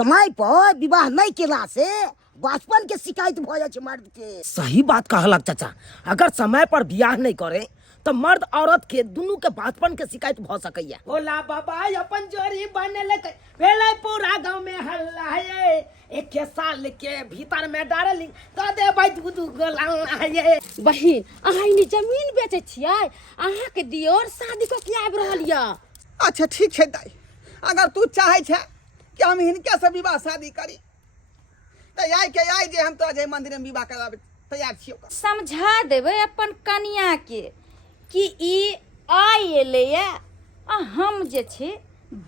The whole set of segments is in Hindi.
समय पर विवाह नहीं केला से बचपन के शिकायत भ जाय छै मर्द के। सही बात कहलक चाचा। अगर समय पर बियाह नहीं करे तो मर्द औरत के दोनों के बचपन के शिकायत भ सकैया। होला बाबा अपन जोड़ी बनल भेलै पूरा गांव में हल्ला है। एक साल के भीतर में डारलिंग तो दे दू गोला ये। बहिन अहाँ इनी जमीन बेचे छियै, अहाँ के दियोर शादी को के आबि रहल य। अच्छा ठीक है दाई, अगर तू चाहे छे कि हम हिनके से विवाह शादी करी तो आई जे हम तो जे मंदिर में विवाह कराबे तैयार छियो। समझा देवे अपन कन्या के कि ई आई एले आ हम जे छे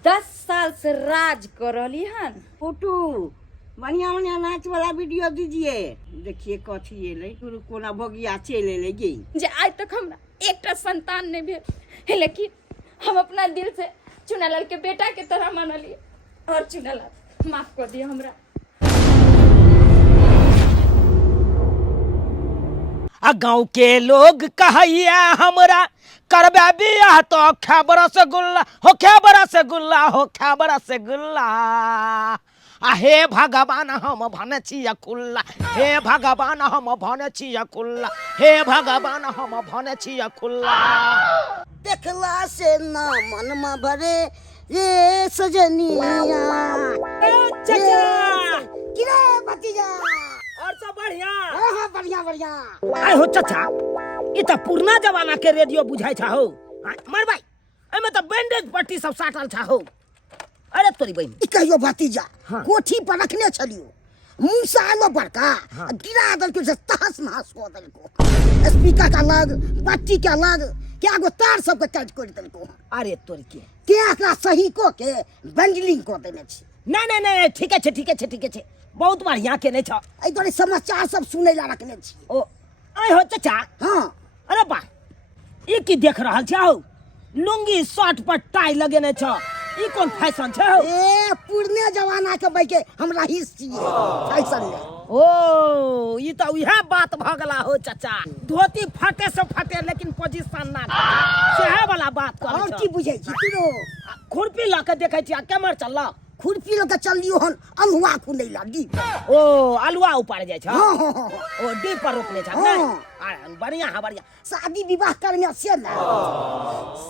10 साल से राज कर रहली हन। फोटो बढ़िया बढ़िया नाच वाला वीडियो दीजिए। देखिए कथी एले कोना भोगिया चले ले गई जे आज तक हमरा एकटा संतान नहीं भेल, लेकिन हम अपना दिल से चुनालाल के बेटा के तरह मानलिए। और चुनालाल माफ कर दियो हमरा। गांव के लोग कहैया हमरा करबे बियाह तो खैबर से गुल्ला हो, खैबर से गुल्ला हो, खैबर से गुल्ला। हे भगवान हम भने छिया खुल्ला, हे भगवान हम भने छिया खुल्ला, हे भगवान हम भने छिया खुल्ला। देखला से ना मन में भरे ये सजनिया। चाचा किरे भतीजा और सब बढ़िया? हां बढ़िया बढ़िया। आय हो चाचा, ई त पुरना जमाना के रेडियो बुझाई छा हो। मर भाई एमे त बैंडेज पट्टी सब साटल छा हो। अरे तोरी बहन ई कहियो भतीजा हाँ। कोठी पर रखने छलियो, मूसा आलो बड़का हाँ। गिरा दल के तहस नहस को दल को, स्पीकर का अलग बत्ती के अलग, क्या गो तार सब के काट कर दल को। अरे तोरी के क्या एकरा सही को के बंडलिंग को देने छी। नहीं नहीं नहीं ठीक है छे, ठीक है छे, ठीक है छे, बहुत बढ़िया के नहीं छ। ए तोरे समाचार सब सुनै ला रखने छी। ओ आय हो चाचा। हां अरे बा ई की देख रहल छ हो? लुंगी शर्ट पर टाई लगेने छ, ई कौन फैशन छ हो? ए पुरने जमाना के बैके हमरा हिस छी फैशन ले। ओ ई त उहे बात भ गला हो चाचा। धोती फटे से फटे लेकिन पोजीशन ना सेहे वाला बात कर। और की बुझै छी तू? खुरपी ला के देखे छी आ केमर चलला? खुरपी लो के चलियो हन अलहुआ खुनै लागी। ओ अलुआ ऊपर जाय छ। हां हां हां ओ डी पर रोकने छ हाँ। नहीं? बढ़िया है बढ़िया। शादी विवाह करने से ना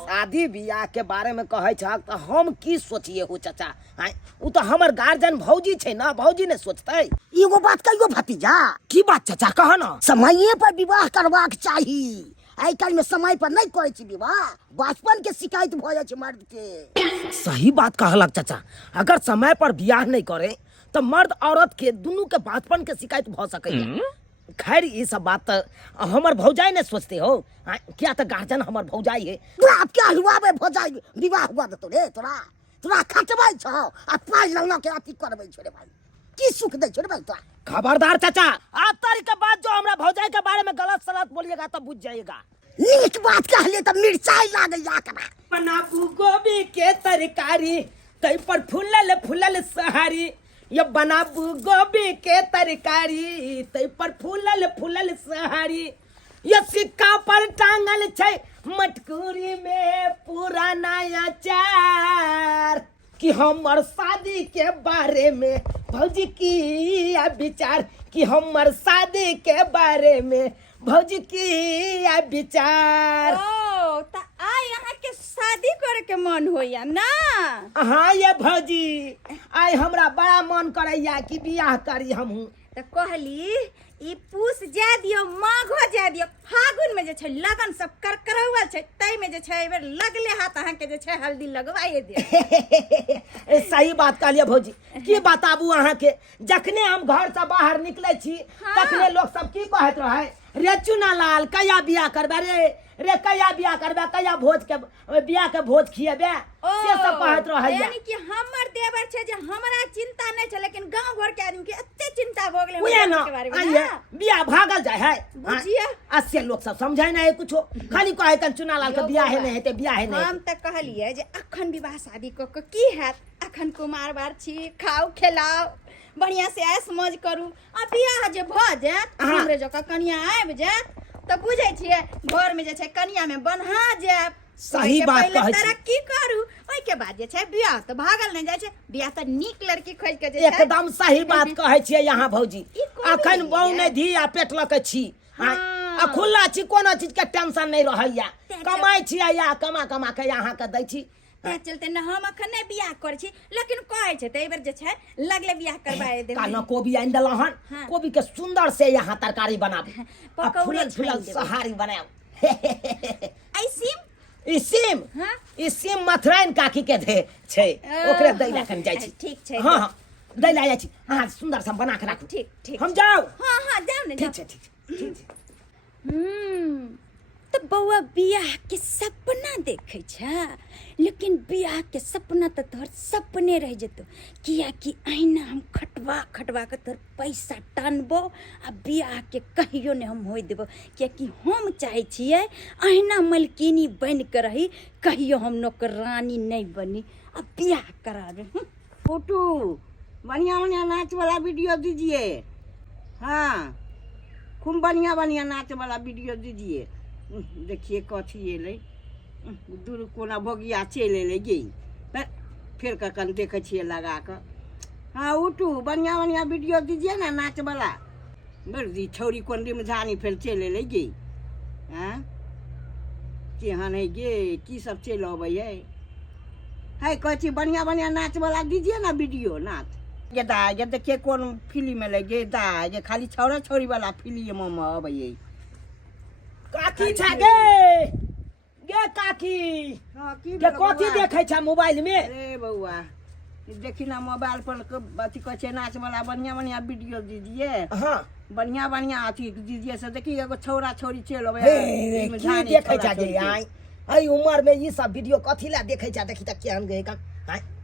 शादी बियाह के बारे में कहे छ त हम की सोचिए हो चाचा? हैं उ तो हमर गार्जियन भौजी छै ना, भौजी ने सोचतै। एगो बात कहियो भतीजा, की बात चाचा कह ना? समय पर विवाह करवाक चाही। आई काल में समय पर नहीं करे छी विवाह, बचपन के शिकायत भ जाय छै मर्द के। सही बात कहलक चाचा। अगर समय पर बियाह नहीं करे तो मर्द औरत के दोनों के बचपन के शिकायत भ सकैया। खैर ये सब बात हमर भौजाई ने सोचते हो। क्या तो गार्जियन हमर भौजाई है। तोरा अब क्या हुआ बे भौजाई विवाह हुआ तो रे तोरा तोरा खटबै छ आ पाई लौना के अथी करबै छ रे भाई। की सुख दे छ रे भाई तोरा? खबरदार चाचा, आज तारीख के बाद जो हमरा भौजाई के बारे में गलत सलत बोलिएगा तो बुझ जाइएगा। नीक बात कहले त मिर्चाई लागल या करा। बनाबू गोभी के तरकारी तई पर फूलल फूलल सहारी। ये बनाबू गोभी के तरकारी तई पर फूलल फूलल सहारी। ये सिक्का पर टांगल छै मटकुरी में पुराना अचार। कि हमर शादी के बारे में भौजी की विचार, कि हमर शादी के बारे में भौजी की विचार। ओ त आई यहाँ के शादी करे के मन होया ना? हाँ ये भौजी आई हमरा बड़ा मन करैया कि बियाह करी हमहू। त कहली ई पूस जा दियो, माघो जा दियो, फागुन में जे छै लगन सब करकरौआ छै, तै में जे छै एबेर लगले हाथ अहाँ के जे छै हल्दी लगवाए दे। सही बात कहलिए भौजी। की बताबू अहाँ के, जखने हम घर से बाहर निकले छी तखने लोग सब की कहत रहे, रे चुनालाल कहिया बियाह करबे रे कहिया बियाह करबे, कहिया भोज के बियाह के भोज खिएबे, से सब कहत रहे। यानी कि हमर देवर छै जे हमरा चिंता नहीं छै, लेकिन गांव घर के आदमी के एते चिंता भ गेलै उहे ना के बारे में आइए ना। बियाह भागल जाय है। बुझिए अस्से लोग सब समझाय ना है कुछो, खाली कहे कन चुनालाल के बियाह है नहीं हेते, बियाह है नहीं। हम त कहलिए जे अखन विवाह शादी क के की हैत? अखन कुमार बार छी, खाओ खिलाओ बढ़िया से ऐश मौज करू। आ बियाह जे भ जात हमरे जका कनिया आबि जात त बुझै छियै घर में जे छै कनिया में बन्हा जाब, सही बात कहै छी तरक्की करू ओइ के बाद जे छै बियाह त भागल नहि जाइ छै बियाह त नीक लड़की खोज के जे छै एकदम सही बात कहै छियै यहाँ भौजी ई कोन अखन होइए? बहु नहि धी आ पेट लऽ के छी हाँ। आ खुला छी कोनो चीज के टेंशन नहीं रहैया तें कमाई छियै या कमा कमा के यहाँ के दै छी ते चलते न हम अखन नहि बियाह करै छी लेकिन कहै छै त एहि बेर जे छै लगले बियाह करबाए देबै काल कोबी आनि देलहुँ हन हाँ। कोबी के सुंदर से यहाँ तरकारी बनाबू आ पकौड़े फुलल फुलल छानि देबै। सहारी बनाओ आई सिम ई सीम हाँ। ई सीम मथुराइन काकी के दे छै ओकरे दै लए कन जाइ छी ठीक छै हाँ हाँ दै लए जाइ छी अहाँ सुंदर से बना के राखू ठीक ठीक हम जाओ हाँ हाँ जाओ ने ठीक जाओ छै ठीक छै तो बौआ बियाह के सपना देखे छ लेकिन बियाह के सपना तो तोहर सपने रह जेतो किया कि अहिना हम खटवा खटवा के तोहर पैसा टानबो आ बियाह के कहियो ने हम होय देबो किया कि हम चाहे छियै अहिना मलकिनी बन के रही कहियो हम नौकरानी नहीं बनी आ बियाह करावे फोटो बढ़िया बढ़िया नाच वाला वीडियो दीजिए। हाँ खूब बढ़िया बढ़िया नाच वाला वीडियो दीजिए। देखिए कथी एलै दूर कोना भोगिया चलि एलै गई फिर कखन देखै छियै लगा कऽ। हाँ उठू बढ़िया बढ़िया वीडियो दीजिए ना नाच वाला बड़ी छौरी कोन रिमझानी फिर चलि एलै गई। हाँ केहन है गे की सब चलि अबै है कहै छी बढ़िया बढ़िया नाच वाला दीजिए ना वीडियो नाच ये दा ये देखिए कौन फिल्म में गे दा ये खाली छौरा छौरी वाला फिल्म में अबै है। काकी छा गे गे काकी हाँ की के कथी देखे छ मोबाइल में अरे बउआ देखी ना मोबाइल पर अथी कहै छै नाच वाला बढ़िया बढ़िया वीडियो दीजिए। हाँ बढ़िया बढ़िया अथी दीजिए से देखी एगो छौरा छौरी चल अबै हे की देखे छ गे आई आई उम्र में ई सब वीडियो कथी ला देखे छ देखी त केहन गे का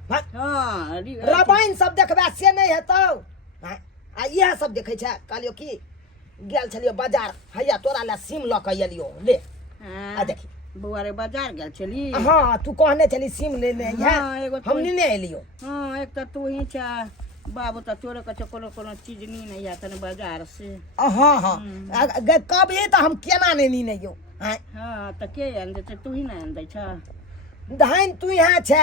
हाँ रामायण सब देखबा से नहीं हेतौ आ इएह सब देखे छ कहलियो की गेल छलियो बाजार हैया तोरा ला सिम ल के एलियो ले आ देखी बउआ रे बाजार गेल छली। हाँ तू कहने चली सिम लेने हाँ, एगो हम लेने एलियो हाँ एक तो तू ही छ बाबू तो तोरे कछ कोनो कोनो चीज नी नहीं या तने बाजार से। हाँ हाँ कब ये तो हम केना नहीं नीने यो हाँ तो के आन देते तू ही ना आन दै छ। धान तू यहाँ छे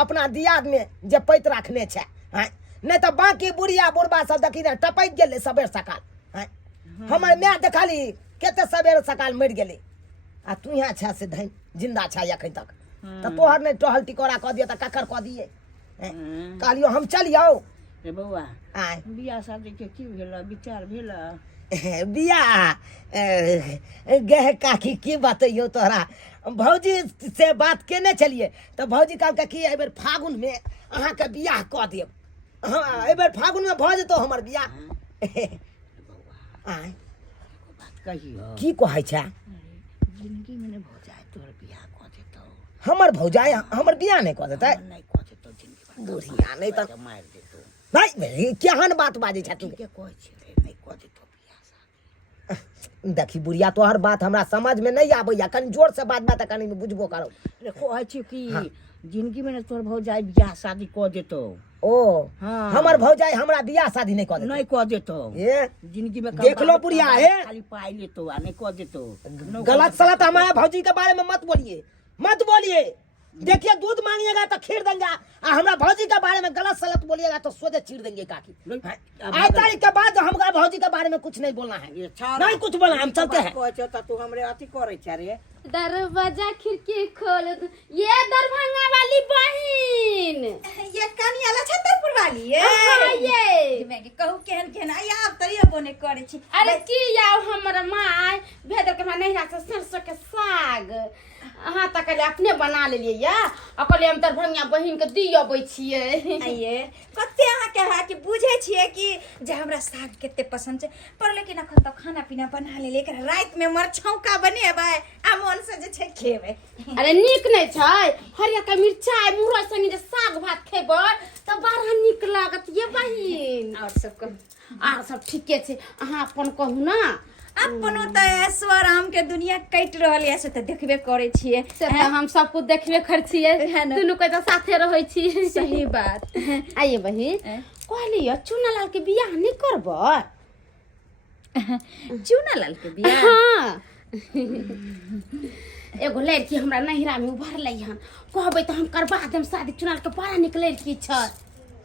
अपना दियाद में जे पैत रखने छे नहीं तो बाकी बुढ़िया बुढ़बा सब देखी ने टपक गेले सबेर सकाल हमर माय देखली केते सबेर सकाल मर गेले आ तू यहाँ छे से धन जिंदा छे अखन तक तो तोहर नहीं टहल टिकोरा कह दिए तो ककर कह दिए कहलियो हम चलियो रे बउआ आय बियाह शादी के की भेल विचार भेल बियाह गह काकी की बतइयो तोहरा भौजी से बात केने चलिए तो भौजी कहलकै कि एहि बेर फागुन में अहाँ के बियाह कऽ देब। हाँ एहि बेर फागुन में भऽ जेतौ हमर बियाह आय कहियो की कहै छै जिंदगी में नहीं भऽ जाए तोर बियाह कऽ देतौ हमर भौजाई हमर बियाह नहीं कऽ देतै नहीं कऽ देतौ जिंदगी बुढ़िया नहीं तो मार देतौ भाई केहन बात बाजै छै तू के कहै छै नहीं कऽ देतौ बियाह देखी बुढ़िया तोहर बात हमरा समझ में नहीं आबैया कनि जोर से बात बात कनि बुझबो करो रे कहै छी कि जिंदगी में तोर भौजाई बियाह शादी कऽ देतौ। ओ हाँ। हमर भौजाई हमरा बियाह शादी नहीं कऽ देतै नहीं कऽ देतौ ए जिंदगी में देख लो बुढ़िया है खाली पाई लेतो आ नहीं कऽ देतौ। गलत सलत हमारे भौजी के बारे में मत बोलिए देखिए दूध मांगिएगा तो खीर देंगे आ हमरा भौजी के बारे में गलत सलत बोलिएगा तो सोचे चीर देंगे काकी आज तारीख के बाद हमारा भौजी के बारे में कुछ नहीं बोलना है नहीं कुछ बोलना हम चलते हैं कहै छौ त तू हमरे अथी करै छै रे दरवाजा खिड़की खोल दो ये दरभंगा वाली बहन ये कनिया ला छतरपुर वाली ये हाँ, ये मैं कहू केहन केहन आई आप तरियो बोने करे छी अरे की याओ हमर माय भेदर के नहीं राख सरसों के साग अहाँ तक अपने बना लेलिए या अकले हम दरभंगा बहन के दी अबै छिए आइए कते अहाँ के है कि बुझे छिए कि जे हमरा साग केते पसंद छै पर लेकिन अखन तक खाना पीना बना ले लेकर रात में मर छौका बनेबै आ मन से जे छै खेबै। अरे नीक नहीं छै हरियर का मिर्चाई मुरई संगे जे साग भात खेबै त बड़ा नीक लागत ये बहिन और सब ठीके छै अहाँ अपन कहू ना अपनो त ऐश्वर आम के दुनिया कट रहल है से त देखबे करे छिए से त हम सब कुछ देखबे कर छिए दुनु कोई त साथे रहै छी सही बात। आइए बहिन कहलियो चुनालाल के बियाह नहीं करबै चूना लाल के बियाह हाँ एगो लड़की हमरा नहिरा में उभरलै हन, कहबै तो हम करबा देम शादी, चुनाल के बड़ा निक लड़की छ।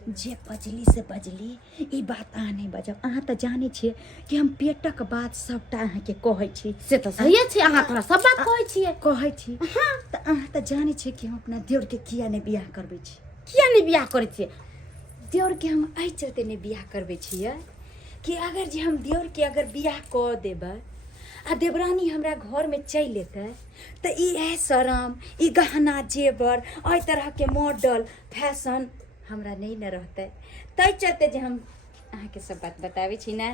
जे बजली से बजली ई बात अहाँ नहीं बजब। अहाँ तो जाने छिए कि हम पेटक बात सबटा अहाँ के कहै छी। से तो सही छै, अहाँ तोरा सब बात कहै छियै। कहै छी त अहाँ तो जाने छिए कि हम अपना देवर के किया नहीं बियाह करबै छी। किया नहीं बियाह करै छियै? देवर के हम एहि चलते नहीं बियाह करबै छिए कि अगर जे हम देवर के अगर बियाह क देबै आ देवरानी हमरा घर में चल एतै तो ई शरम, ई गहना जेवर, एहि तरह के मॉडल फैशन हमरा नहीं न रहते। तै चलते जे हम अहाँ के सब बात बताबै छी ना,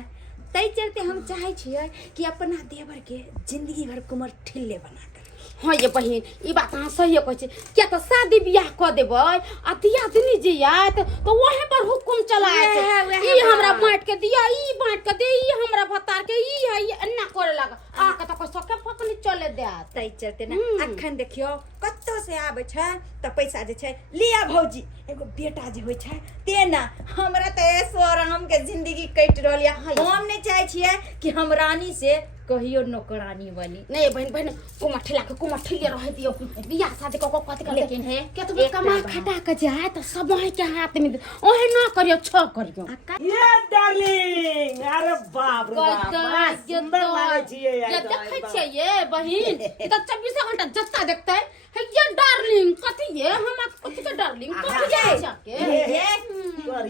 तै चलते हम चाहे छिए कि अपना देवर के जिंदगी भर कुमर ठिल्ले बना कर। हाँ ये बहिन, ई बात अहाँ सही कहै छी। क्या तो शादी बियाह क देबै आ दियादनी जे आयत तो वहीं पर हुकुम चलायत, ई हमरा बांट के दिया, ई बांट के दे, ई हमरा भतार के, ई है एना करे लगा। आ के तो कोई सके फकनी चले देत। तै चलते ना अखन देखियो कत्तो से आबै छै त पैसा जे छै लिया भौजी एगो बेटा जे होय छै तेना हमरा त ऐश्वर्यम के जिंदगी कट रहल या। हम नहीं चाहे छिए कि हम रानी से कहियो नौकरानी बनी। नहीं बहन बहन, कुमर ठिला के कुमर ठिले रह दियो, बियाह शादी को कथि कर। लेकिन है क्या तो कमा खटा के जाए तो सब वही के हाथ में ओहे ना करियो, छ करियो। ये डार्लिंग, अरे बाप रे बाप, बड़ा सुंदर लागे छियै ये देखै छियै ये बहिन, ई त 24 घंटा जत्ता देखतै है। ये डार्लिंग कथि ये हम कथि के डार्लिंग कथि ये जाके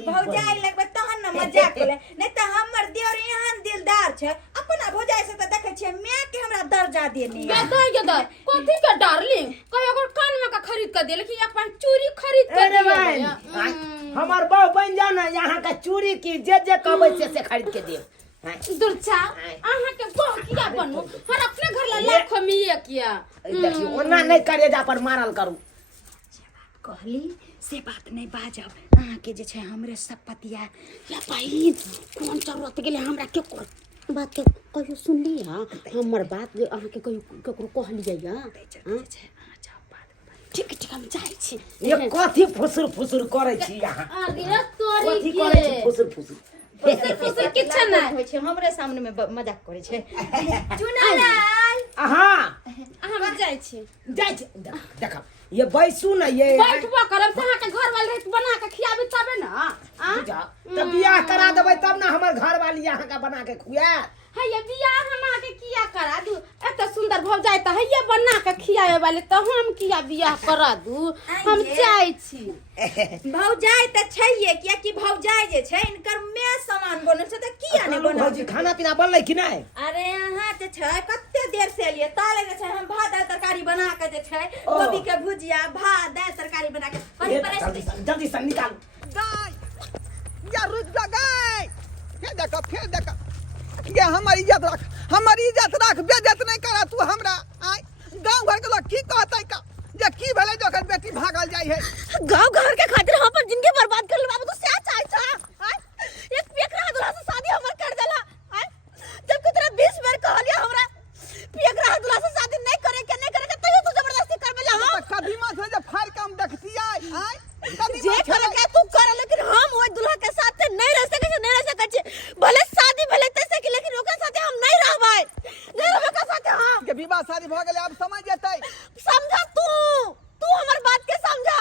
भौजाई लगबे तहन न मजाक ले, नहीं त हमर देवर एहन दिलदार छै। अपना भौजाई से त देखै छियै मैं के हमरा दर्जा देने ये दर कथि के डार्लिंग कहियो अगर कान में का खरीद के दे, लेकिन अपन चूड़ी खरीद के अरे दे। भाई हमार बहू बन जाओ ना, यहाँ का चूड़ी की जे कहबै से खरीद के दे। दुर्चा अहाँ के बहू किया बनू, हम अपने घर ला लाखों में ये किया। देखियो ओना नहीं करे जा पर मारल करू। कहली से बात नहीं बाजब। अहाँ के जे छै हमरे सब पतिया या बहिन कौन जरूरत गेले हमरा के बात के कहियो सुनली हां, हमर बात अहाँ के कहियो ककरो कहलियै या। ठीक ठीक हम जाय छी। ये कथि फुसुर फुसुर करे छी यहाँ? अरे तोरी कथि करे छी के फुसुर फुसुर? फुसुर किछ ना होय छै हमरे सामने में मजाक करे छै। चुनालाल हां हम जाय छी। देखा ये बैसू ना, ये बैठबो करब से अहाँ के घर वाले रहित बना के खियाबी तबे ना। बुझा तो बियाह करा देबै तब ना हमर घर वाली यहाँ का बना के खुआ। है ये बियाह हम आके किया करा दू, एत सुंदर भौजाई त है ये बना के खियावे वाले, तो हम किया बियाह करा दू? हम चाहे छी भौजाई त छैये, किया कि भौजाई जे छै इनकर मैं सामान बनल छै त किया नै बनल? भौजी खाना पीना बनलै कि नहीं? अरे यहाँ जे छै कत्ते देर से एलिए, ताले जे छै हम भात दाल तरकारी बना के जे छै कोबी के भुजिया भात दाल तरकारी बना के कहीं पर जल्दी से निकाल। गाय या रुक जा गाय, फिर देखा ये हमारी इज्जत रख, हमारी इज्जत रख, बेइज्जत नहीं करा तू हमरा। आय गांव घर के लोग की कहतै का जे की भेलै जो बेटी भागल जाई है। गांव घर के खातिर हम अपन जिंदगी बर्बाद कर ले बाबू। तू क्या चाहे छ? एक पेकरा दूल्हा से शादी हमर कर देला। जब कि तेरा 20 बार कहलिया हमरा पेकरा दूल्हा से शादी नहीं करे के तइयो तू जबरदस्ती करबेला। हम कभी मत से जे फाड़ काम देखती आय जे करे के तू कर, लेकिन हम ओइ दूल्हा के साथ नहीं रह सकै छी, नहीं रह सकै छी। भले शादी भेलै तैसे कि, लेकिन ओकर साथे हम नहीं रहबै, नहीं रहबै ओकर साथे हम। के विवाह शादी भ गेलै, अब समझ जेतै। समझा तू हमर बात के समझा।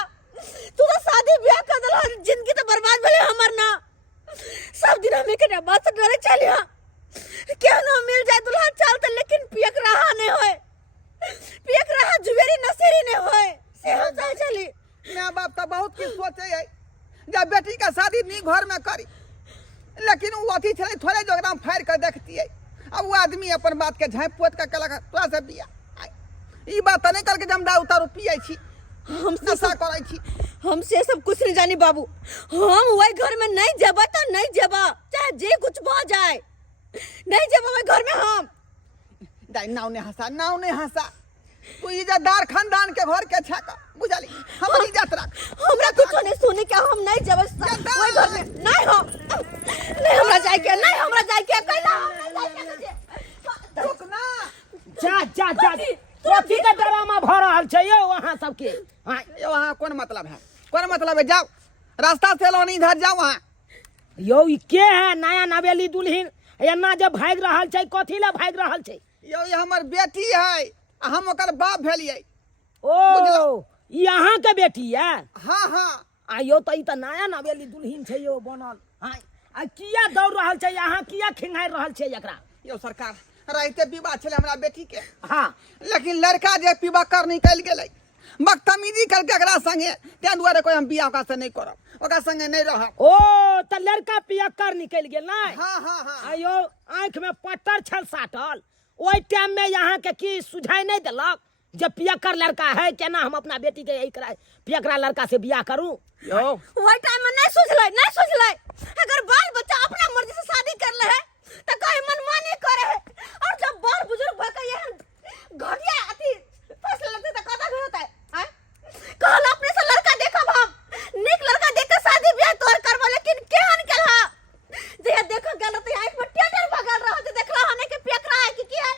तू तो शादी ब्याह कर देला, जिंदगी तो बर्बाद भेले हमर ना। सब दिन हमें के बात से डरे चलिया क्यों ना मिल जाए दूल्हा चलते, लेकिन पियक रहा नहीं होए, पियक रहा जुबेरी नसेरी नहीं होए से हम चाहे चली। माँ बाप तो बहुत कुछ सोचे है जब बेटी का शादी नी घर में करी, लेकिन वो अथी छे थोड़े जोग्राम फाड़ कर देखती है। अब वो आदमी अपन बात के झाँप पोत के कलक तोरा से बिया ई बात नहीं करके जम दारू तारू पिए छी, हम नशा करे छी। हम से सब कुछ नहीं जानी बाबू। हम वही घर में नहीं जेबा तो नहीं जेबा, चाहे जे कुछ भ जाए, नहीं जेबा वही घर में। हम दाई नाव ने हंसा तू इज्जतदार खानदान के घर के छका बुझली, हमारी इज्जत रख। हमरा कुछ नहीं सुने के, हम नहीं जेबा वही घर में। नहीं हो नहीं हमरा जाए के, नहीं हमरा जाए के कहला हम नहीं जाए के। रुक ना जा कथी के ड्रामा भ रहल छै यो वहां सबके? हां ये वहां कौन मतलब है, कौन मतलब है? जाओ रास्ता से लो, नहीं इधर जाओ वहां। यो ई के है नया नवेली दुल्हन एना जब भाग रहल छै, कथी ला भाग रहल छै? यो ये हमर बेटी है आ हम ओकर बाप भेलियै। ओ यहाँ के बेटी है। हाँ हाँ आयो तो ई त नया नवेली दुल्हिन छै यो बनल। हाँ आ किया दौड़ रहल छै यहाँ, किया खिंगार रहल छै एकरा? यो सरकार राइते विवाह छलै हमरा बेटी के, हाँ लेकिन लड़का जे विवाह कर निकल गेलै बदतमीजी करके एकरा संगे, तें दुआरे कोई हम बियाह ओकरा से नहीं करब, ओकरा संगे नहीं रहब। ओ त लड़का पियक्कर निकल गेल ना? हाँ हाँ हाँ आयो आंख में पट्टर छल साटल, ओई टाइम में यहाँ के की सुझाई नहीं देलक जब पियक्कर लड़का है केना हम अपना बेटी के यही करा पियक्करा लड़का से बियाह करूं? यो वही टाइम में नहीं सोचले अगर बाल बच्चा अपना मर्जी से शादी कर ले है तो कहीं मनमानी करे है, और जब बड़ बुजुर्ग भर के ये घटिया अति फैसला लेते तो कदा होता है? हैं? कहल अपने से लड़का देखब हम, निक लड़का देख के शादी ब्याह तोर करबो, लेकिन केहन केलहा जे देख गेल त आंख में टेंडर भगल रह जे देखला हने के पेकरा है कि है?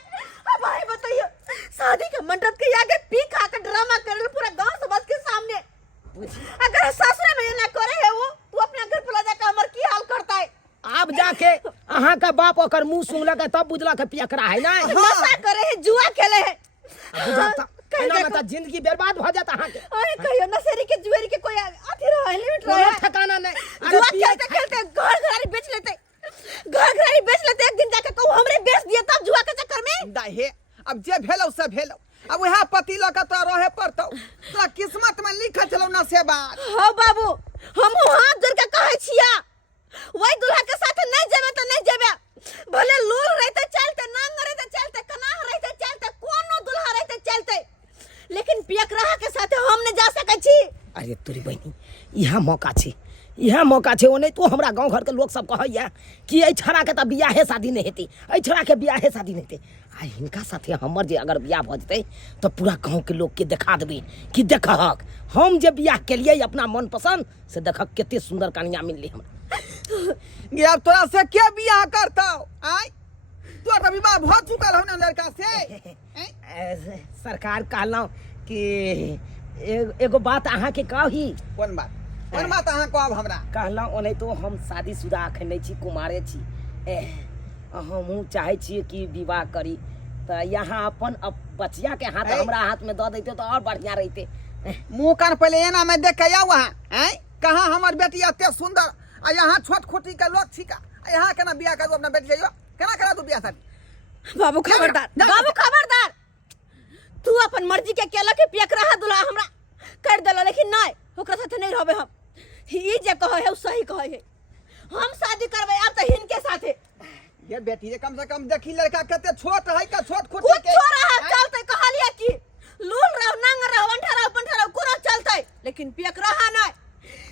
अब भाई बताइए शादी के मंडप के आगे पी खा के ड्रामा करल पूरा गांव समाज के सामने। अगर ससुर में ये ना करे है वो, तू अपना घर पर जाके हमर की हाल करता है? अब जाके अहाँ का बाप ओकर मुंह सुंगलक तब बुझला के पियक्करा है ना? नशा करे है, जुआ खेले है। बुझाता एना में त जिंदगी बर्बाद हो जाता अहाँ के। अरे कहियो नशेरी के जुएरी के कोई अथी रहे लिमिट कोनो रहे। ठिकाना नहीं। जुआ खेलते खेलते घर घरारी बेच लेते, एक दिन जाके कहू हमरे बेच दिए तब जुआ के चक्कर में। दाहे अब जे भेलौ से भेलौ, अब वह पति लग तो रहे पड़तौ, तोरा किस्मत में लिखल छलौ ना से बात। हाँ बाबू हम हाथ जोड़ के कहे छिया, वही दुल्हा के साथ नहीं जेबे तो नहीं जेबे, भले लूल रहते चलते, नांग रहते चलते, कनाह रहते चलते, कोनो दुल्हा रहते चलते, लेकिन पियकरा के साथ हम नहीं जा सकै छी। अरे तोरी बहनी यह मौका छे ओने तो हमरा गांव घर के लोग सब कहैया कि ए छड़ा के त बियाहे शादी नहीं हेती, ए छड़ा के बियाहे शादी नहीं हेती। आ हिनका साथे हमर जे अगर बियाह भ जते तो पूरा गांव के लोग के दिखा देबे कि देखहक हम जे बियाह के लिए अपना मन पसंद से, देखक केते सुंदर कन्या मिलली हमरा। ये अब तोरा से के बियाह करतौ? आय तोर तो विवाह भ चुकल हो ना लड़का से। सरकार कहलौ कि एगो बात अहाँ के कही। कोन बात अहाँ कहब हमरा? कहलौ ओने तो हम शादीशुदा अखन नहीं छी, कुमारे छी। हमहूँ चाहे छिए कि विवाह करी, तो यहाँ अपन बचिया के हाथ हमरा हाथ में दे देते तो और बढ़िया रहते। मुंह कान पहले एना में देख के आऊ वहाँ। कहाँ हमर बेटी एते सुंदर आ यहाँ छोट खोटी के लोग छिका, यहाँ केना बियाह करू अपना बेटी जाइयो? केना करा तू बियाह शादी? बाबू खबरदार, तू अपन मर्जी के केला के पियकरा दुल्हा हमरा कर देला, लेकिन नहीं ओकरा साथे नहीं रहबे हम। ई जे कहे है सही कहे है, हम शादी करबे अब त हिनके साथे। ये बेटी रे कम से कम देखी लड़का कते छोट है का छोट खोटी कुछ के छोरा है चलते कहलिए कि लूल रहो नंग रहो अंठा रहो पंठा रहो कोनो चलते, लेकिन पियकरा है नहीं।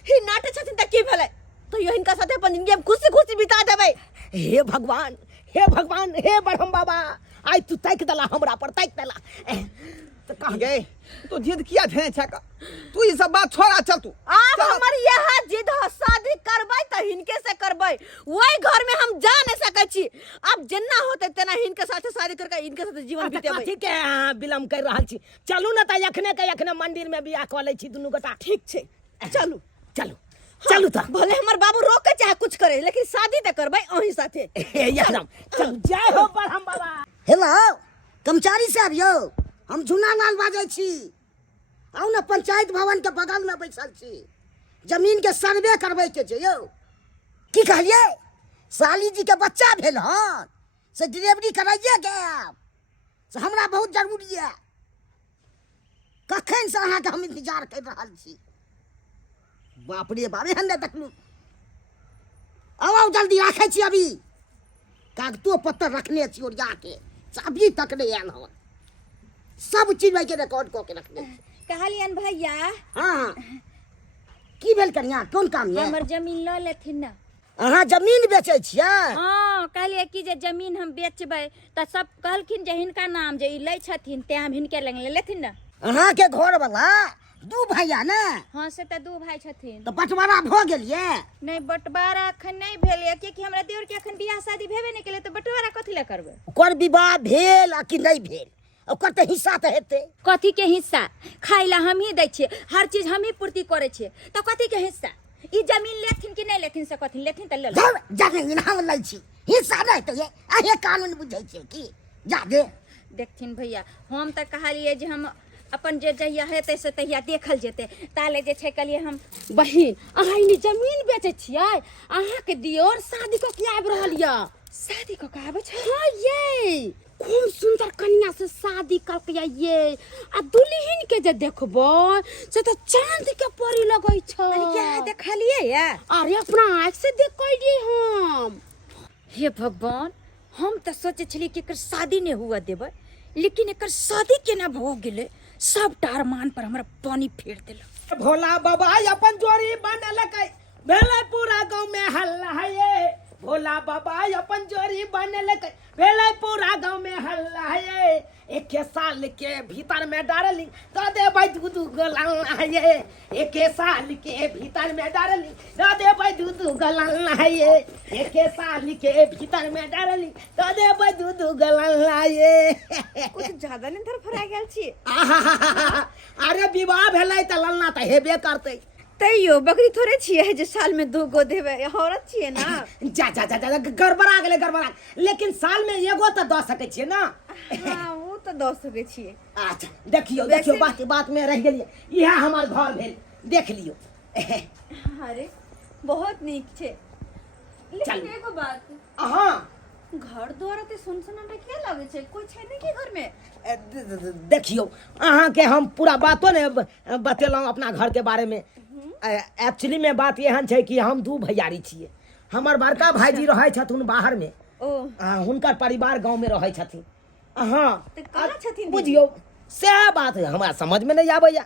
ही नाटे छथिन त की भेले, तो यो हिनका साथे अपन जिंदगी में खुशी बिता देबे। हे भगवान हे ब्रह्म बाबा, आई तू ताक दला हमरा पर, ताक दला तो कह गए तू जिद किया थे छका, तू ये सब बात छोड़ा चल तू। अब हमर यह जिद है शादी करबै त हिनके से करबै, वही घर में हम जा नहीं सकै छी। अब जेना होते तेना हिनके साथे शादी करके हिनके साथे जीवन बितेबै। ठीक है विलम्ब कर रहल छी, चलू ना त यखने मंदिर में बियाह क लै छी दुनू गोटा। ठीक छे चलू त भले हमर बाबू रोके चाहे कुछ करे, लेकिन शादी त करबै अही साथे। एकदम चल जय हो ब्रह्म बाबा। हेलो कर्मचारी साहब यौ, हम झुना लाल बाजै छी। आउ ना पंचायत भवन के बगल में बैठल छी, जमीन के सर्वे करबै के छै यौ। की कहलिए? साली जी के बच्चा भेल हन से डिलीवरी कराइए गए से हमरा बहुत जरूरी है। कखन से अहाँ के हम इंतजार कर रहल छी। बाप रे बाप एहन नहीं देखलू। आओ जल्दी राखे छी, अभी कागजो पत्तर रखने छी ओरिया के, चाबी तक नहीं आयल हन, सब चीज भाई के रिकॉर्ड कऽ के रखने छी। कहलियन भैया हाँ की भेल कन्या, कोन काम ये? हमर जमीन ल लेथिन ना। अहाँ जमीन बेचै छियै? हाँ कहलिए कि जे जमीन हम बेचबै त सब कहलखिन जे हिनका नाम जे ई लै छथिन ते हम हिनके लग लेथिन ना। अहाँ के घर वाला दू भैया ने? हाँ से त दू भाई छथिन। तो बंटवारा भ गेलिए? नहीं बंटवारा अखन नहीं भेल है, क्योंकि हमरा देवर के अखन बियाह शादी भेबे नहीं केले, तो बंटवारा कथि ले करबै? ओकर विवाह भेल आ कि नहीं भेल, ओकर तो हिस्सा तो हेतै। कथी के हिस्सा? खाइ ला हम ही दै छियै, हर चीज हम ही पूर्ति करे छियै, तो कथी के हिस्सा? ई जमीन लेथिन कि नहीं लेथिन से कथी लेथिन त ले लो। जमीन हम लै छी, हिस्सा नहीं तो ये अहे कानून बुझै छियै की? जा दे देखथिन भैया हम तऽ कहलिए जे हम अपन जे जहिया हेतै से तहिया देखल जेतै ताले जे छै कहलिए हम बहिन अहाँ इनी जमीन बेचै छियै अहाँके दियोर शादी कऽ के आबि रहल यऽ शादी कऽ के आबै छै हाँ ये खूब सुंदर कन्या से शादी करके ये आ दुल्हन के जे देखबो से तो चांद के परी लगै छै अरे क्या देखलिए या अरे अपना आँख से देख कइली हम हे भगवान हम तऽ सोचे छलिए कि एकर शादी नहीं हुआ देबै लेकिन एकर शादी केना भऽ गेलै सब टारमान पर हमरा पानी फेर देलक भोला बाबा अपन जोड़ी बनलकै भेलै पूरा गांव में हल्ला है ये भोला बाबा अपन जोड़ी बनलकै भेलै पूरा गांव में हल्ला है ये एक साल के भीतर में डारलिंग दऽ देबै दू गलाना है ये एक साल के भीतर में डारलिंग दऽ देबै दू गलाना है ये एक साल के भीतर में डारलिंग दऽ देबै दू गलाना ये कुछ ज्यादा नहीं धर फरा गेल छी अरे विवाह भेलै तऽ ललना तऽ हेबे करतै तैयो बकरी थोड़े छिए जे साल में 2 गो देबै औरत छिए ना जा जा जा जा गड़बड़ा गेलै गड़बड़ा लेकिन साल में एगो तऽ दऽ सकै छियै ना हाँ वो तो दऽ सकै छिए अच्छा देखियो देखियो बात में रह गेलियै इएह हमर घर भेल देख लियो अरे बहुत नीक छै लेकिन चलू। एगो बात हाँ घर द्वार ते सुनसनाटा किया लागे छै कोई छै नहीं के घर में देखियो अहाँके हम पूरा बातो ने बतेलहुँ अपना घर के बारे में एक्चुअली में बात एहन छै कि हम 2 भैयारी छियै हमर बड़का भाईजी रहै छथुन बाहर में ओ हुनकर परिवार गांव में रहै छथिन हाँ तऽ कहाँ छथिन बुझियो सएह बात हमरा समझ में नहीं आबैया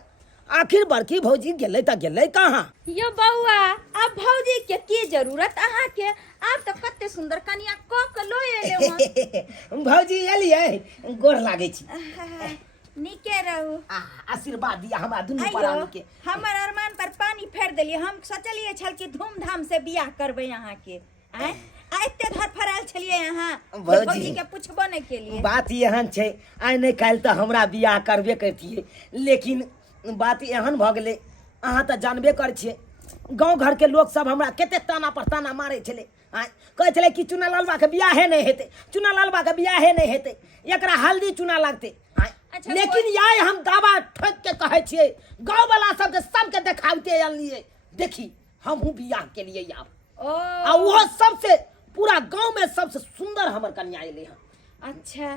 आखिर बड़की भौजी गेलै तऽ गेलै कहाँ यो बौआ अब भौजी के की जरूरत अहाँ के आप तो कते सुंदर कनिया क के लो एले भौजी एलियै गोर लागै छी नीके रहू आशीर्वाद दिया हमरा दुनू आइयो प्राणी के हमर अरमान पर पानी फेर देलिए हम सोचलिए छल कि धूमधाम से बियाह करबै अहाँ के आय एते धर फराल छलिए अहाँ भौजी। भौजी के पूछबो नहीं केलिए बात एहन छै आइ नहि काल्हि तऽ हमरा बियाह करबे करतियै लेकिन बात एहन भऽ गेलै अहाँ तऽ जानबे करै छियै गाँव घर के लोग सब हमरा कते ताना पर ताना मारै छलै कहै छलै कि चुना लालबा के बियाहे नहि हेतै चुना लालबा के बियाहे नहि हेतै एकरा हल्दी चुना लगतै अच्छा, लेकिन याय हम दावा ठोक के कहै छियै गाँव वाला सबके देखाबते अनलियै देखी हमहूँ बियाह केलियै आब ओ आ वो सबसे पूरा गांव में सबसे सुंदर हमर कन्या एले हैं अच्छा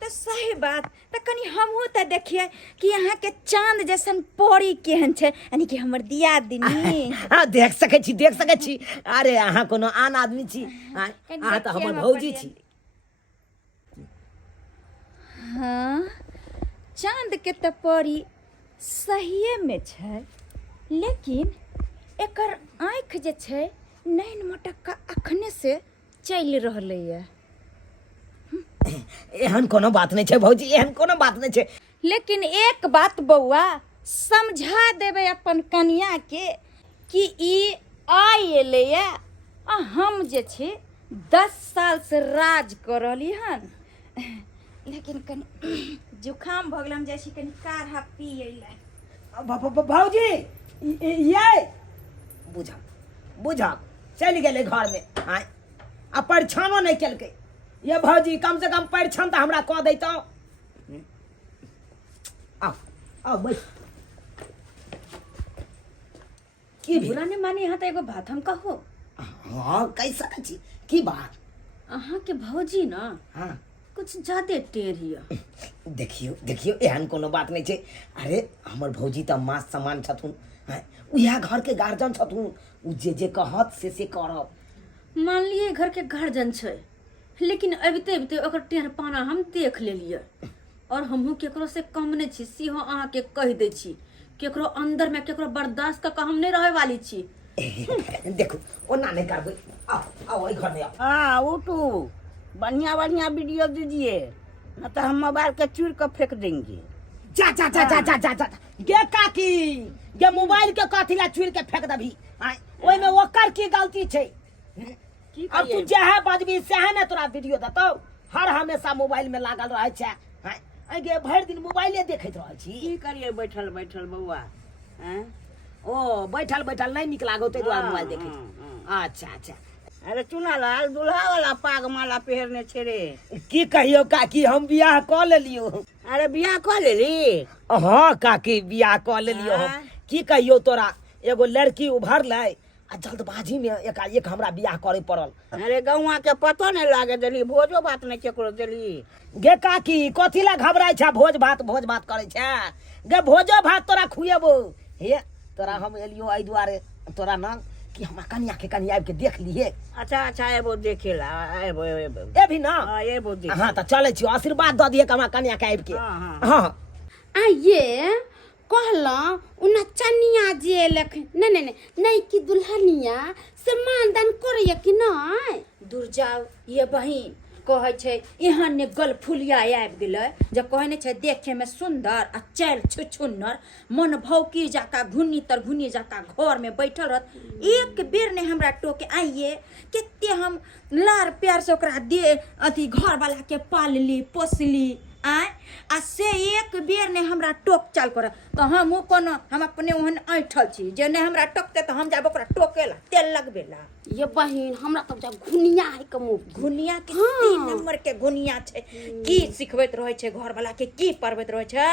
तो सही बात तो कनी हमहू तो देखिए कि यहाँ के चांद जैसन परी केहन छै यानी कि हमर दिया दिनी हाँ देख सकै छी अरे अहाँ कोनो आन आदमी छी अहाँ तऽ हमर भौजी छी हाँ चांद के तो परी सहिए में छै लेकिन एकर आँख जे छै नैन मटक्का अखने से चलि रहलै है एहन कोनो बात नहीं छै भौजी एहन कोनो बात नहीं छै लेकिन एक बात बौआ समझा देवे अपन कन्या के कि ई आई एले आ हम जे छै 10 साल से राज कर रहली हन लेकिन कनी जुकाम भऽ गेल हम जाइ छी कनी काढ़ा पिए ले भौजी ये बुझा चलि गेलै घर में आ परिछानो नहीं केलकै ये भौजी कम से कम परिछन तऽ हमरा कऽ दैतौ आओ बैठ की भेल? बुरा नहीं माने यहाँ तो एगो बात हम कहो हाँ कह सकै छी की बात अहाँ के भौजी ना हाँ कुछ ज्यादा टेढ़िया देखियो एहन कोनो बात नहीं छै अरे हमर भौजी तऽ माँ समान छथुन उएह घर के गार्जियन छथुन उ जे कहत से करब मान लिए घर के गार्जियन छै लेकिन अबिते ओकर टेढ़ पाना हम देख लेलिए और हमहू केकरो से कम नहीं छी सीहो अहाँ के कह दै छी केकरो अंदर में केकरो बर्दाश्त का हम नहीं रहे वाली छी देखो ओना नहीं करबै आओ घर में आओ हाँ उठू बढ़िया बढ़िया वीडियो दीजिए न तो हम मोबाइल के चूर कर फेंक देंगे जा गे काकी गे मोबाइल के कथी ला चुर के फेंक दभी ओइ में ओकर की गलती छै अब तू जेहे बजबी सेहे ने तोरा वीडियो देतौ हर हमेशा मोबाइल में लागल रहै छै गे भरि दिन मोबाइले देखैत रहै छी की करिए बैठल बैठल बउआ हैं? ओ बैठल नहीं निक लागौ तै दुआरे हाँ, मोबाइल देखै हाँ, अच्छा अरे चुना लाल दुल्हा वाला पाग माला पहरने छे रे। की कहियो काकी हम बियाह क लेलियो। अरे बियाह कऽ लेली? हाँ काकी बियाह क लेलियो हम। हाँ। की कहियो तोरा एगो लड़की उभर लै आ जल्दबाजी में एकाएक हमरा बियाह करे पड़ल। अरे गौवा के पतो नहीं लागे देली, भोजो भात नहीं केकरो देली। गे काकी कथी ला घबराय छा भोज भात करे छा? गे भोजो भात तोरा खुएबो। हे तोरा हम एलियो एहि दुआरे तोरा न कि हमरा कनिया के कनी आबि के देख लिहे। अच्छा एबो देखेला, एबो ए भी ना। हाँ एबो देख। हाँ तो चले छियो, आशीर्वाद द दिए हमरा कनिया के आबि के। हाँ। हाँ आइए कहला उना चनिया जे लख नहीं कि दुल्हनिया से मानदान करैया कि नहीं? दूर जाओ ये बहिन कहे छे यहाँ ने गल फुलिया आबि गेलै जे कहने छे देखे में सुंदर आ चल छुछुन्नर मन भौकी जाका घुनी जाका घर में बैठल रहत। एक बेर ने हमरा टोके आइए केते हम लार प्यार से ओकरा दे अथी घर वाला के पालली पोसली आ से एक बेर ने हमरा टोक चाल कर तो हम कोनो हम अपने ओहन ऐठल छी जे ने हमरा टोकते तो हम जाब ओकरा टोकेला तेल लगबेला। ये बहिन हमरा तो जा घुनिया है कमो घुनिया के 3 नंबर के घुनिया छे। की सिखबैत रहे छे घर वाला के की परबैत रहे छे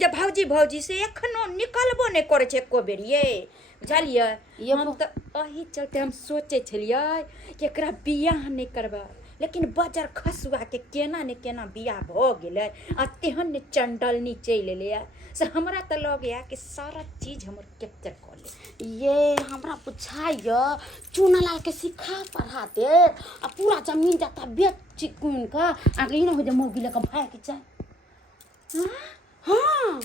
जे भौजी से एखनो निकलबो ने करे छे एको बेर ये बुझलिए। हम तो अही चलते हम सोचे छलिए कि एकरा बियाह नहीं करबा लेकिन बजर खसुआ के केना ने केना बियाह भ गेले आ तेहन ने चंडलनी चल एले से हमरा त लगे कि सारा चीज हमर कैप्चर कर ले। ये हमरा बुझाइए चूनालाल के सिखा पढ़ा दे आ पूरा जमीन जाता बेच कुन का आगे न हो जे मौगी लेके भाग के जाए। हाँ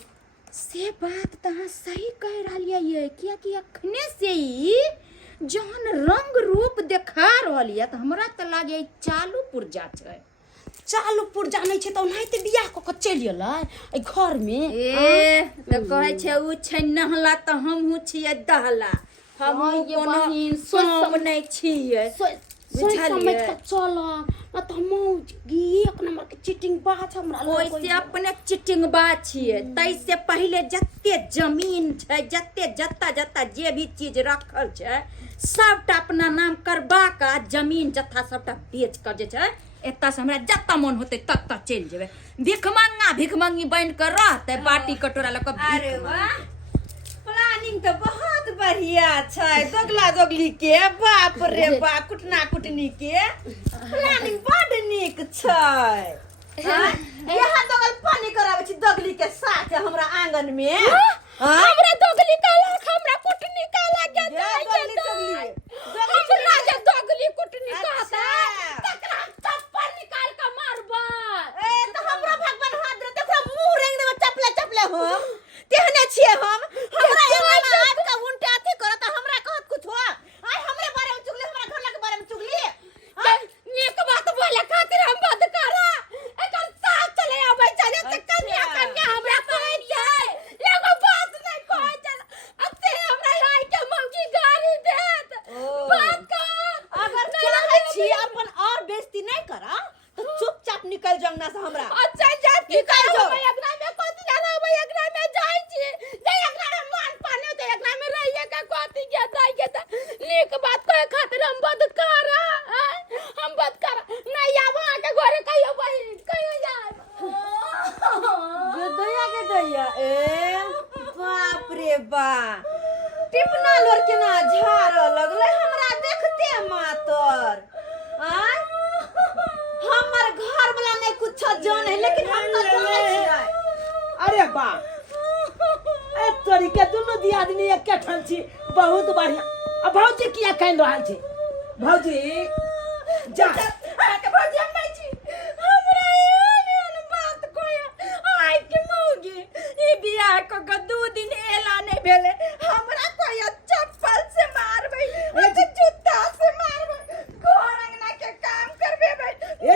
से बात त सही कह रहलिए ये किया कि अखने से ही जहन रंग रूप देखा रहली है तो हमरा त लागे चालू पुर्जा छै। चालू पुर्जा नहीं छै तो नहीं बियाह क के चल एलै घर में। ए त कहे छै उ छै नहला त हमहू छियै दहला। हम कोनो सोम नहीं छियै समझ के चल न त हम एक नंबर के चीटिंग बात हमरा ओइसे अपने चीटिंग बात छियै। तैसे पहले जत्ते जमीन छै जत्ते जत्ता जे भी चीज रखल छै सबटा अपना नाम करबा का जमीन जत्था सबटा बेच कर जे छै एता से हमरा जत्ता मन होते तत्ता चल जेबे। भिखमंगी बन कर रहते बाटी कटोरा ल के। अरे वाह प्लानिंग तो बहुत बढ़िया छै। दोगला दोगली के बाप रे बा कुटना कुटनी के प्लानिंग बड़ नीक छै। यहाँ दोगल पानी करावे छी दोगली के साथ हमरा आंगन में। हमरा दोगली का लाख हमरा कुटनी का लाग दोगली हमरा जे दोगली कुटनी कहता तकरा चप्पल निकाल के मारबा। ए तो हमरा भगवान हाथ दे तकरा मुंह रेंग देबे चपले हम तेहने छिए हम। हमरा एना हाथ का उल्टा अथी करत हमरा कहत कुछ हो आय हमरे बारे में चुगली हमरा घर के बारे में चुगली। नीक बात बोले खातिर हम बंद करा एकर साथ चले आबै चले त कन्या हमरा कहै छै एगो बात नहीं कहै छै अते हमरा लाई के मौकी गाड़ी देत बात कर। अगर चाहे छी अपन और बेइज्जती नहीं करा तो चुपचाप निकल जाओ ना से हमरा। अच्छा जा निकल जाओ एकरा में कथि जाना होय एकरा में जाय छी जे एकरा में मान पाने तो एकरा में रहिए का कथि के जाय के त नीक बात कहे खातिर हम बंद करा हम बंद करा नहीं आबो के घरे कहियो बहिन कहियो जाय के दैया ए बाप रे बा टिपना लोर केना झाड़ लगले हमरा देखते मातर। आय हमर घर वाला नहीं कुछ जाने लेकिन हम तो जाने छियै। अरे बा ए तोरी के दुनु दियादनी एके ठन छी बहुत बढ़िया। अब भौजी किया कह रहल छी? भौजी जा भौजी हम नहीं छी हमरा एहन बात कोया आइ के मौगी ई बियाह को 2 दिन एला नहीं भेले हमरा कोया चप्पल से मारबै जूता से मारबै घर अंगना के काम करबे भाई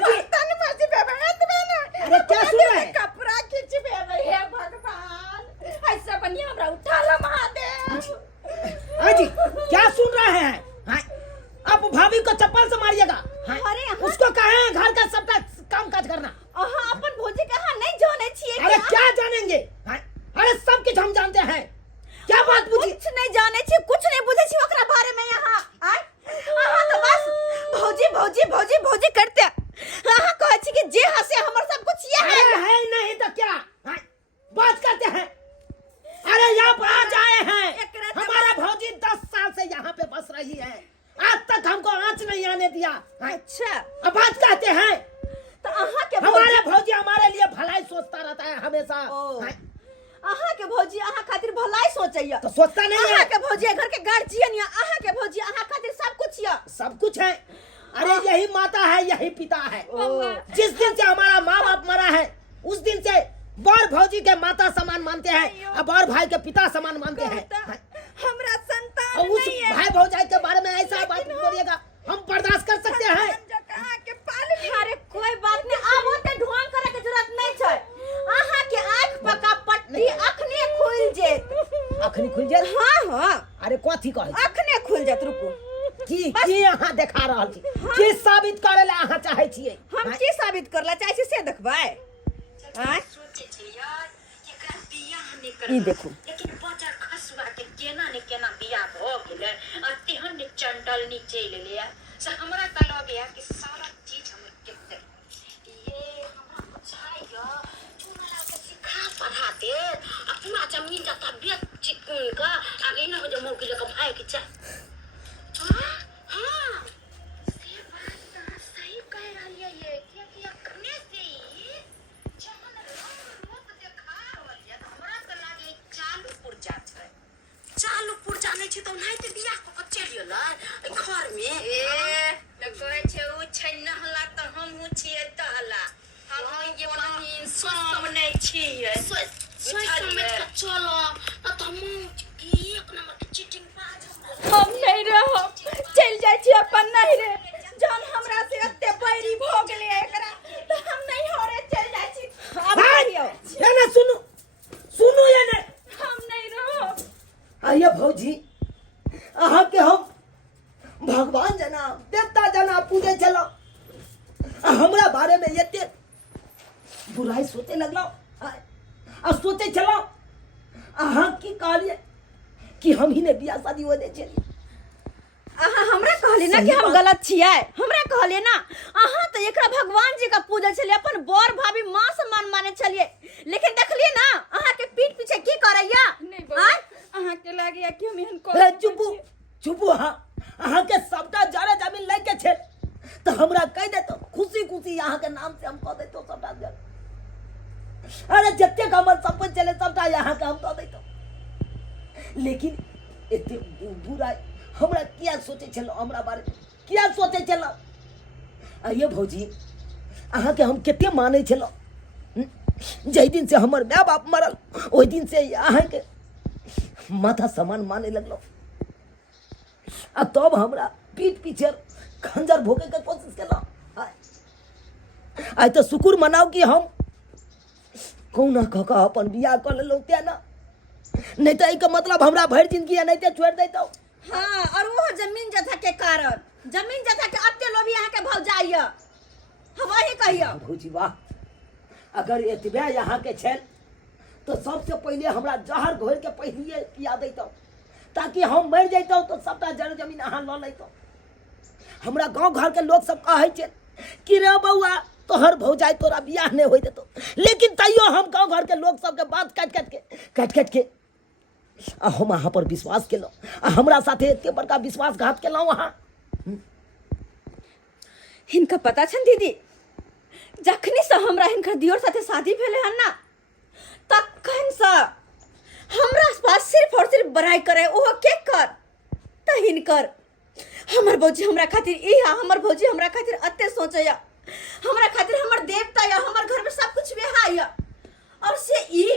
बर्तन मजबे भाई एतबे ना। अरे क्या सुन रहे हैं? कपड़ा खींचबे भाई हे भगवान ऐसा बनिया हमरा उठा ला महादेव। हाजी क्या सुन रहे हैं? हाँ? अब भाभी को चप्पल से मारिएगा। हाँ? अरे हाँ। उसको कहें घर का सबका काम काज करना। अहाँ अपन भौजी के हां नहीं जाने छिए अरे क्या जानेंगे? हाँ? अरे सब कुछ हम जानते हैं। क्या बात पूछी? कुछ नहीं जाने छी कुछ नहीं बुझे छी ओकरा बारे में यहाँ आय अहाँ तो बस सोचता रहता है हमेशा। ओ। हाँ, अहाँ के भौजी अहाँ खातिर भलाई सोचैया। तो सोचता नहीं अहाँ है। के भौजी घर के गार्जियन या अहाँ के भौजी अहाँ खातिर सब कुछ या। सब कुछ है। अरे यही माता है, यही पिता है। ओ। जिस दिन से हमारा माँ बाप मरा है उस दिन से बड़ भौजी के माता समान मानते हैं और बड़ भाई के पिता समान मानते हैं। हाँ, हमरा संतान और उस नहीं है। भाई भौजाई के बारे में ऐसा बात बोलिएगा हम बर्दाश्त कर सकते हैं? कहाँ के पाल ली। अरे कोई बात नहीं, अब ओते ढोंग करे के जरूरत नहीं छै। अहाँ के आँख पका पट्टी अखने खुल जेत। अखनी खुल जाए। हाँ हाँ अरे कथी कहै छी? अखने खुल जात। रुकू की अहाँ देखा रहल छी? की साबित करे ला अहाँ चाहै छियै? हम की साबित करला चाहै छी से देखबै। हाँ ई देखू लेकिन बजार खसुआ के केना ने केना बिया भ गेलै आ तेहन ने चंडल नी चल ले से हमरा त लगे कि सारा चीज हम केते ये हमरा बुझाइयो चुनाला के सिखा पढ़ा दे अपना जमीन जता बेच चिकन का आगे न हो जे मौके जका भाई के चाह। हां से बात त सही कह रहलिए ये कि अखने से ही जहन रूप देखा रहलिए त हमरा त लागे चालू पुर्जा छै। चालू पुर्जा नहीं छै त नहीं त बियाह क चलियो ल घर में ए लगै छै उ छै नहला त हम हु छियै तहला हम ये बहिन सोच नहीं छियै सोच समझ के चलो त हम की एक नंबर के चीटिंग बाज हम नहीं रहो चल जाय छी अपन नहीं रे जहन हमरा से एते बैरी भ गेलै एकरा त हम नहीं हो रे चल जाय छी। अब कहियो ये ना सुनु ये ने हम नहीं रहो। आइए भौजी अहाँ के हम भगवान जना देवता जना पूजे चलो हमरा बारे में एते बुराई सोचे लगलो आ सोचे चलो अहाँ की कहलिए कि हम ही ने बियाह शादी हो दे चली। अहाँ हमरा कहली ना कि हम गलत छियै। हमरा कहलिए ना अहाँ तो एकरा भगवान जी का पूजल छलिए अपन बर भाभी माँ सम्मान माने छलिए लेकिन देखलिए ना अहाँ के पीठ पीछे की करैया। अहाँ के लागैया कि हम एहन ए, चुपू हाँ अहाँ के सबटा जारे जमीन ले के छे तो हमरा कह दे तो खुशी खुशी अहाँ के नाम से हम कह दे तो सबटा दे। अरे जत्ते हमर सब कुछ चले सबटा यहाँ के हम कह दे तो लेकिन एते बुराई हमरा क्या सोचे चलो हमरा बारे में क्या सोचे चलो। आइए भौजी अहाँ के हम केते माने चलो जय दिन से हमर माँ बाप मरल ओहि दिन से अहाँ के माथा समान माने लगलो आ तब हमरा पीठ पीछे खंजर भोगे के कोशिश केलो। आई तो शुक्र मनाओ कि हम कौना कह अपन बियाह कर लेलो त्या ना नहीं तो एक मतलब हमरा भर जिंदगी नहीं तो छोड़ देतो। हाँ और वो जमीन जथा के कारण जमीन जथा के अत्ते लोभी यहाँ के भाव जाइया हम वही कहियो। भौजी वाह अगर एतबे यहाँ के छल तो सबसे पहले हमरा जहर घोर के पहले पिया देतो ताकि हम मर जैतो तो सबटा जड़ जमीन अहाँ ल लेतो। हमरा गांव घर के लोग सब कहै छै कि रे बउआ तोहर भौजाई तोरा बियाह नहीं होई देतो लेकिन तैयो हम गांव घर के लोग सब के बात काट के हम अहाँ पर विश्वास केलो हमरा साथे एते बड़का विश्वासघात केलो। अहाँ हिनका पता छन दीदी जखनी से हमरा हिनकर दियोर साथे शादी भेले हन ना तखन से हमरा पास सिर्फ और सिर्फ बड़ाई करे ओहो के कर त हिनकर हमर भौजी हमरा खातिर ई हमर भौजी हमरा खातिर अत्ते सोचैया हमरा खातिर हमर देवता या हमर घर में सब कुछ बेहाया और से ई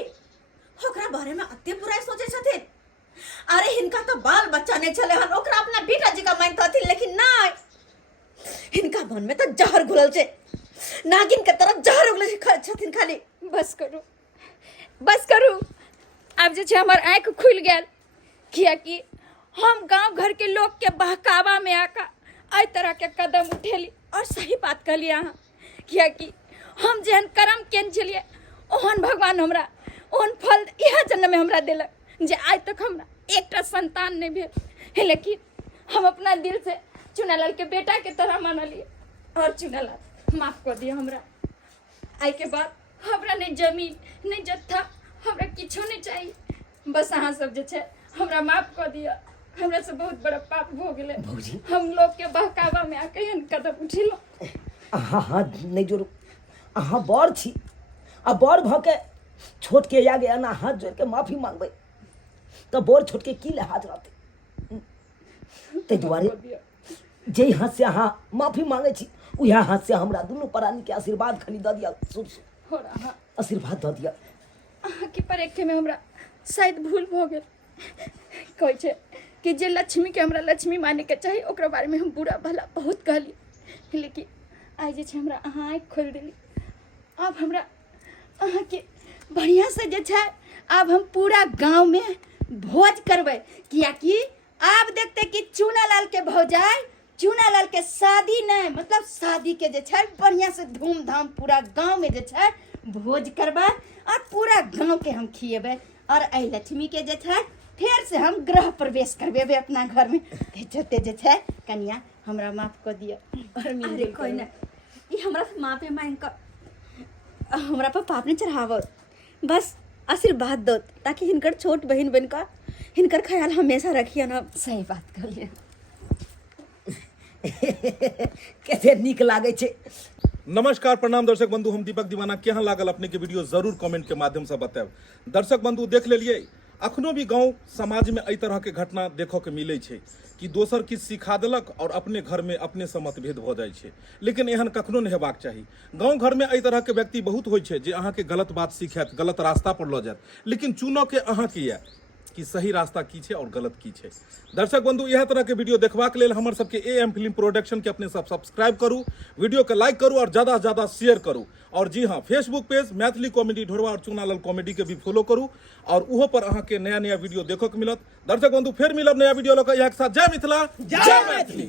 ओकरा बारे में अत्ते बुराई सोचे छथिन। अरे हिनका तो बाल बच्चा नहीं चले हन ओकरा अपना बेटा जी का मानत हथिन लेकिन नहीं हिनका मन में तो जहर घुलल छे नागिन के तरह जहर उगले छथिन खाली। बस करू अब जे हमर आँख खुल गेल कियाकि हम गांव घर के लोग के बहकावा में आका एहि तरह के कदम उठेली और सही बात कहलिए अहाँ कियाकि हम जेहन कर्म केन छलिए ओहन भगवान हमरा ओहन फल इह जन्म में हमरा देलक जे आज तक हमरा एकटा संतान नहीं भेल लेकिन हम अपना दिल से चुनालाल के बेटा के तरह मानलिए और चुनालाल माफ कर दिया हमरा। आई के बाद हमरा नहीं जमीन नहीं जत्था हमरा किछो नहीं चाहिए बस अहाँ सब जे छे हमरा माफ कर दिया हमरा से बहुत बड़ा पाप हो गेले भौजी हम लोग के बहकावा में आके एहन कदम उठेलो। अहाँ हाथ नहीं जोड़ू अहाँ बड़ छी अब बड़ भ के छोट के आगे आना हाथ जोड़ के माफी मांगबे तो बड़ छोट के की लिहाज रहते। ताहि दुआरे जे हाथ से अहाँ माफी मांगे छी उहे हाथ से हमरा दुनू प्राणी के आशीर्वाद खनी दऽ दिया, शुभ शुभ हो रहा आशीर्वाद दऽ दिया। अहाँके पर एक में हमरा शायद भूल भ गेल। कहै छै कि जे लक्ष्मी के हमरा लक्ष्मी माने के चाही ओकरा बारे में हम बुरा भला बहुत कहली, लेकिन आइ जे छै हमरा अहाँ आँखि खोलि देली। अब हमरा अहाँके बढ़िया से जे छै आब हम पूरा गांव में भोज करबै, कियाकि आब देखते कि चूनालाल के भौजाई चूनालाल के शादी नहीं मतलब शादी के जे छै बढ़िया से धूमधाम पूरा गांव में जे छै भोज करबै और पूरा गांव के हम खिएबै और आई लक्ष्मी के जे छै फिर से हम गृह प्रवेश करबेबै अपना घर में। जते जे छै कन्या हमरा माफ कर दिया और मिल कोई ना ई हमरा से माफी मांग कर हमरा पर पाप नहीं चढ़ावो, बस आशीर्वाद दो ताकि हिनकर छोट बहन बनकर हिनकर ख्याल हमेशा रखिए ना। सही बात कहलिए। कैसे नीक लागे छे। नमस्कार प्रणाम दर्शक बंधु, हम दीपक दीवाना। केहन लागल अपने के वीडियो जरूर कमेंट के माध्यम से बताएब। दर्शक बंधु देख लेलिए अखनो भी गांव समाज में एहि तरह के घटना देखो के मिले छे कि दोसर किछु सिखा देलक और अपने घर में अपने से मतभेद भ जाय छे, लेकिन एहन कखनो नहीं हेबाक चाही। गांव घर में एहि तरह के व्यक्ति बहुत होइ छे जे अहाँ के गलत बात सिखायत, गलत रास्ता पर ल जायत, लेकिन चुनो के अहाँ के ये कि सही रास्ता की छे और गलत की छे। दर्शक बंधु यह तरह के वीडियो देखबाक लेल हमर सबके AM फिल्म प्रोडक्शन के अपने सब सब्सक्राइब करू, वीडियो के लाइक करू और ज्यादा से ज्यादा शेयर करू। और जी हाँ, फेसबुक पेज मैथिली कॉमेडी ढोरवा और चूनालाल कॉमेडी के भी फॉलो करू और उहो पर अहाँ के नया नया वीडियो देखो के मिलत। दर्शक बंधु फिर मिलब नया वीडियो लऽ कऽ। यहाँ के साथ जय मिथिला, जय मैथिली।